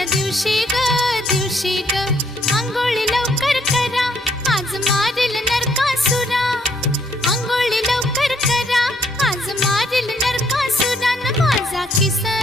आजच्या दिवशी ग आंघोळी लवकर करा, आज मारेल नरकासुरा. आंघोळी लवकर करा, आज मारेल नरकासुरा. न माझा किसन